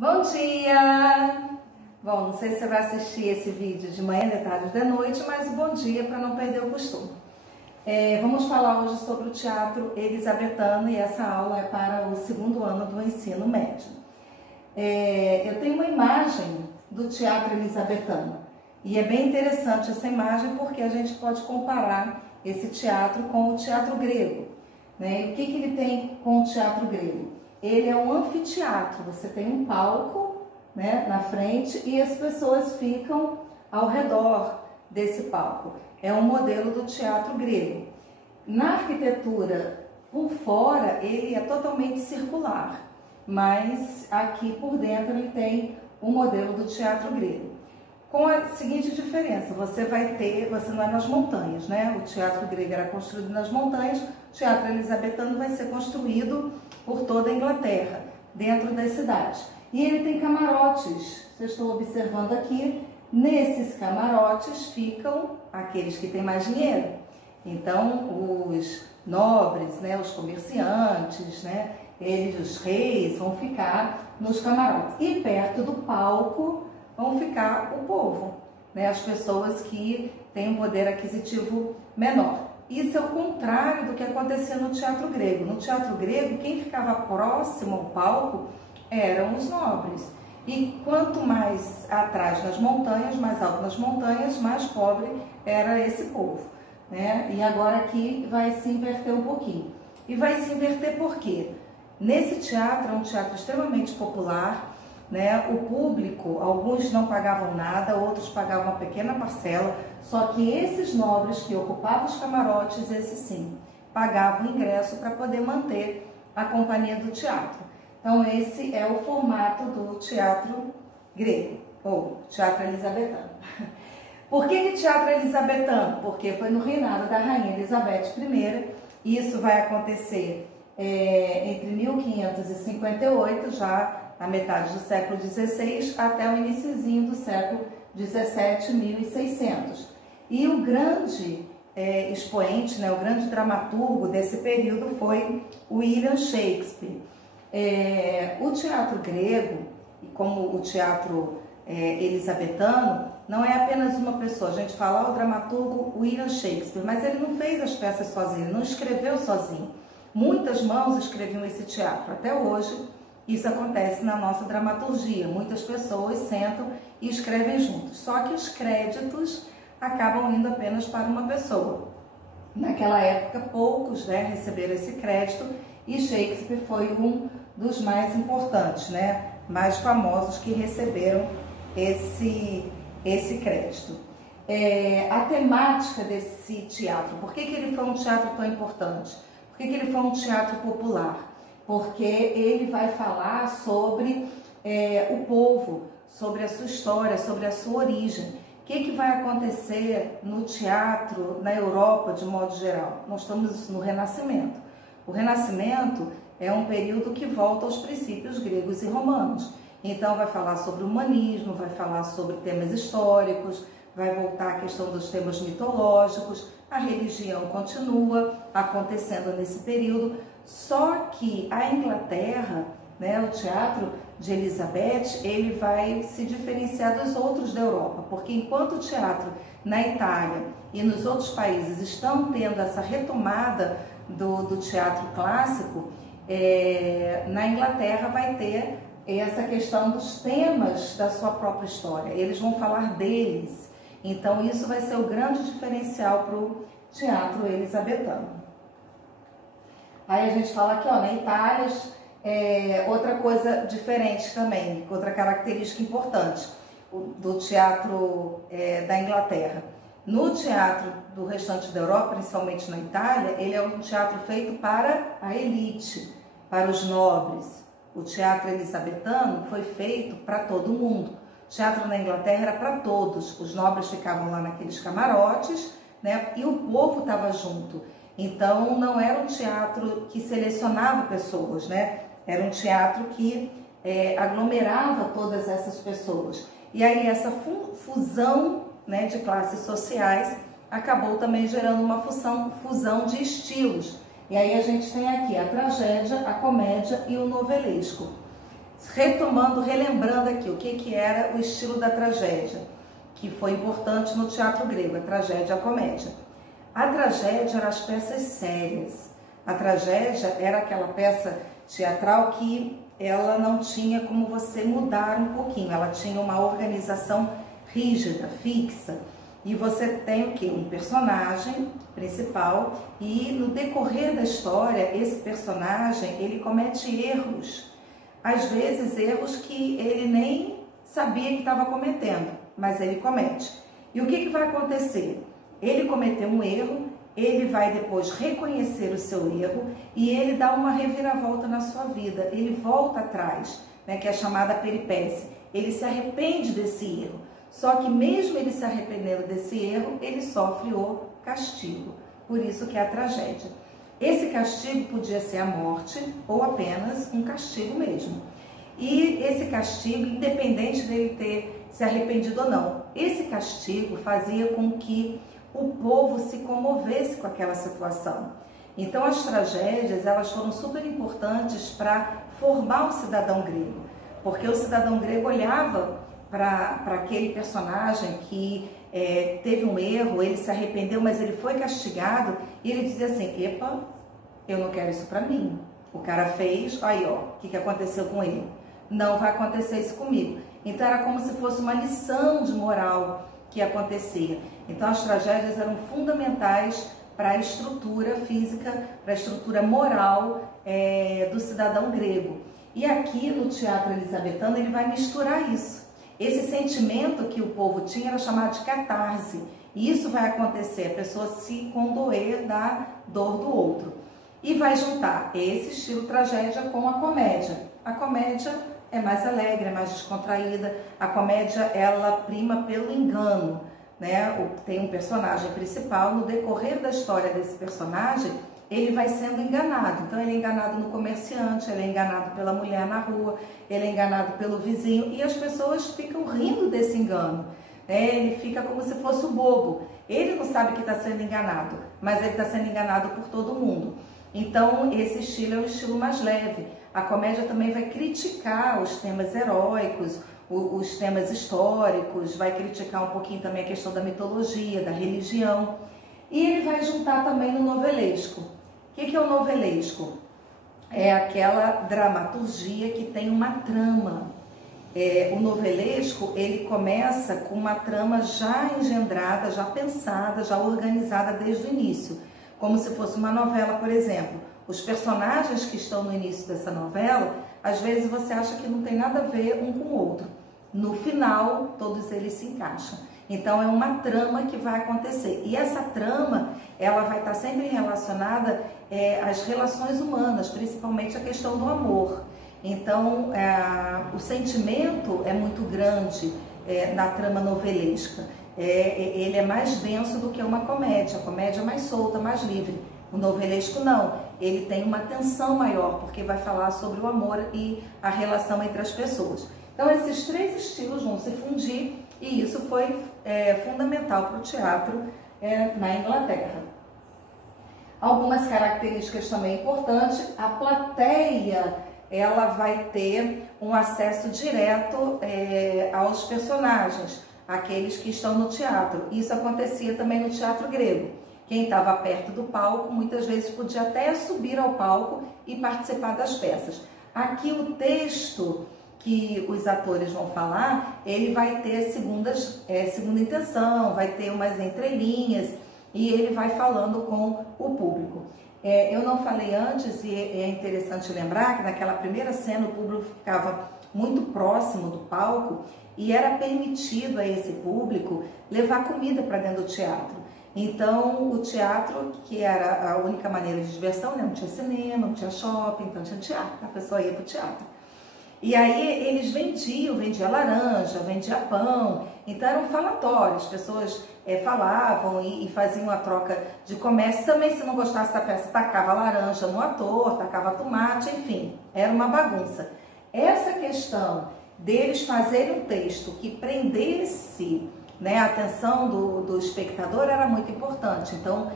Bom dia! Bom, não sei se você vai assistir esse vídeo de manhã, de tarde ou de noite, mas bom dia para não perder o costume. Vamos falar hoje sobre o teatro elisabetano e essa aula é para o segundo ano do ensino médio. Eu tenho uma imagem do teatro elisabetano e é bem interessante essa imagem porque a gente pode comparar esse teatro com o teatro grego. Né? E o que ele tem com o teatro grego? Ele é um anfiteatro, você tem um palco, né, na frente e as pessoas ficam ao redor desse palco. É um modelo do teatro grego. Na arquitetura, por fora, ele é totalmente circular, mas aqui por dentro ele tem um modelo do teatro grego. Com a seguinte diferença, você não é nas montanhas, né? O teatro grego era construído nas montanhas, o teatro elisabetano vai ser construído por toda a Inglaterra, dentro das cidades. E ele tem camarotes, vocês estão observando aqui, nesses camarotes ficam aqueles que têm mais dinheiro. Então, os nobres, né, os comerciantes, né, os reis vão ficar nos camarotes. E perto do palco vão ficar o povo, né, as pessoas que têm um poder aquisitivo menor. Isso é o contrário do que acontecia no teatro grego. No teatro grego, quem ficava próximo ao palco eram os nobres. E quanto mais atrás nas montanhas, mais alto nas montanhas, mais pobre era esse povo. Né? E agora aqui vai se inverter um pouquinho. E vai se inverter por quê? Nesse teatro, é um teatro extremamente popular, né? O público, alguns não pagavam nada, outros pagavam uma pequena parcela, só que esses nobres que ocupavam os camarotes, esses sim, pagavam ingresso para poder manter a companhia do teatro. Então esse é o formato do teatro grego, ou teatro elisabetano. Por que teatro elisabetano? Porque foi no reinado da rainha Elizabeth I, e isso vai acontecer entre 1558, já na metade do século XVI, até o iniciozinho do século XVII, 1600. E o grande expoente, né, o grande dramaturgo desse período foi William Shakespeare. O teatro grego, como o teatro elisabetano, não é apenas uma pessoa. A gente fala o dramaturgo William Shakespeare, mas ele não fez as peças sozinho, ele não escreveu sozinho. Muitas mãos escreviam esse teatro. Até hoje, isso acontece na nossa dramaturgia. Muitas pessoas sentam e escrevem juntos. Só que os créditos acabam indo apenas para uma pessoa. Naquela época, poucos, né, receberam esse crédito e Shakespeare foi um dos mais importantes, né, mais famosos que receberam esse crédito. A temática desse teatro, por que ele foi um teatro tão importante? Por que ele foi um teatro popular? Porque ele vai falar sobre o povo, sobre a sua história, sobre a sua origem. O que vai acontecer no teatro, na Europa, de modo geral? Nós estamos no Renascimento. O Renascimento é um período que volta aos princípios gregos e romanos. Então vai falar sobre o humanismo, vai falar sobre temas históricos, vai voltar à questão dos temas mitológicos, a religião continua acontecendo nesse período, só que a Inglaterra, né, o teatro de Elizabeth, ele vai se diferenciar dos outros da Europa, porque enquanto o teatro na Itália e nos outros países estão tendo essa retomada do teatro clássico, na Inglaterra vai ter essa questão dos temas da sua própria história, eles vão falar deles. Então isso vai ser o grande diferencial para o teatro elisabetano. Aí a gente fala aqui, ó, na Itália, outra coisa diferente também, outra característica importante do teatro da Inglaterra. No teatro do restante da Europa, principalmente na Itália, ele é um teatro feito para a elite, para os nobres. O teatro elisabetano foi feito para todo mundo. O teatro na Inglaterra era para todos, os nobres ficavam lá naqueles camarotes, né, e o povo estava junto. Então não era um teatro que selecionava pessoas, né, era um teatro que aglomerava todas essas pessoas. E aí essa fusão, né, de classes sociais acabou também gerando uma fusão de estilos. E aí a gente tem aqui a tragédia, a comédia e o novelesco. retomando, relembrando aqui o que era o estilo da tragédia, que foi importante no teatro grego, a tragédia e a comédia. A tragédia eram as peças sérias. A tragédia era aquela peça teatral que ela não tinha como você mudar um pouquinho, ela tinha uma organização rígida, fixa, e você tem o quê? Um personagem principal, e no decorrer da história, esse personagem, ele comete erros, às vezes erros que ele nem sabia que estava cometendo, mas ele comete. E o que vai acontecer? Ele cometeu um erro, ele vai depois reconhecer o seu erro e ele dá uma reviravolta na sua vida, ele volta atrás, né, que é a chamada peripécia. Ele se arrepende desse erro, só que mesmo ele se arrependendo desse erro, ele sofre o castigo, por isso que é a tragédia. Esse castigo podia ser a morte ou apenas um castigo mesmo. E esse castigo, independente dele ter se arrependido ou não, esse castigo fazia com que o povo se comovesse com aquela situação. Então as tragédias, elas foram super importantes para formar o cidadão grego, porque o cidadão grego olhava para aquele personagem que teve um erro, ele se arrependeu, mas ele foi castigado, e ele dizia assim, epa, eu não quero isso para mim. O cara fez, aí ó, o que aconteceu com ele? Não vai acontecer isso comigo. Então era como se fosse uma lição de moral que acontecia. Então as tragédias eram fundamentais para a estrutura física, para a estrutura moral do cidadão grego. E aqui no teatro elisabetano ele vai misturar isso. Esse sentimento que o povo tinha era chamado de catarse. E isso vai acontecer, a pessoa se condoer da dor do outro. E vai juntar esse estilo tragédia com a comédia. A comédia é mais alegre, é mais descontraída. A comédia, ela prima pelo engano, né? Tem um personagem principal, no decorrer da história desse personagem, ele vai sendo enganado. Então ele é enganado no comerciante, ele é enganado pela mulher na rua, ele é enganado pelo vizinho, e as pessoas ficam rindo desse engano. Ele fica como se fosse o bobo. Ele não sabe que está sendo enganado, mas ele está sendo enganado por todo mundo. Então esse estilo é um estilo mais leve. A comédia também vai criticar os temas heróicos, os temas históricos, vai criticar um pouquinho também a questão da mitologia, da religião. E ele vai juntar também no novelesco. O que é o novelesco? É aquela dramaturgia que tem uma trama. O novelesco, ele começa com uma trama já engendrada, já pensada, já organizada desde o início. Como se fosse uma novela, por exemplo. Os personagens que estão no início dessa novela, às vezes você acha que não tem nada a ver um com o outro. No final, todos eles se encaixam. Então, é uma trama que vai acontecer. E essa trama, ela vai estar sempre relacionada às relações humanas, principalmente a questão do amor. Então, o sentimento é muito grande na trama novelesca. Ele é mais denso do que uma comédia. A comédia é mais solta, mais livre. O novelesco não. Ele tem uma tensão maior, porque vai falar sobre o amor e a relação entre as pessoas. Então, esses três estilos vão se fundir, e isso foi fundamental para o teatro na Inglaterra. Algumas características também importantes: a plateia, ela vai ter um acesso direto aos personagens, aqueles que estão no teatro. Isso acontecia também no teatro grego. Quem estava perto do palco, muitas vezes podia até subir ao palco e participar das peças. Aqui o texto que os atores vão falar, ele vai ter segunda intenção, vai ter umas entrelinhas, e ele vai falando com o público. Eu não falei antes, e é interessante lembrar que naquela primeira cena o público ficava muito próximo do palco e era permitido a esse público levar comida para dentro do teatro. Então, o teatro, que era a única maneira de diversão, né? Não tinha cinema, não tinha shopping, então tinha teatro, a pessoa ia para o teatro. E aí eles vendia laranja, vendia pão, então era um falatório, as pessoas falavam e faziam a troca de comércio. Também, se não gostasse da peça, tacava laranja no ator, tacava tomate, enfim, era uma bagunça. Essa questão deles fazerem um texto que prendesse, né, a atenção do espectador era muito importante. Então,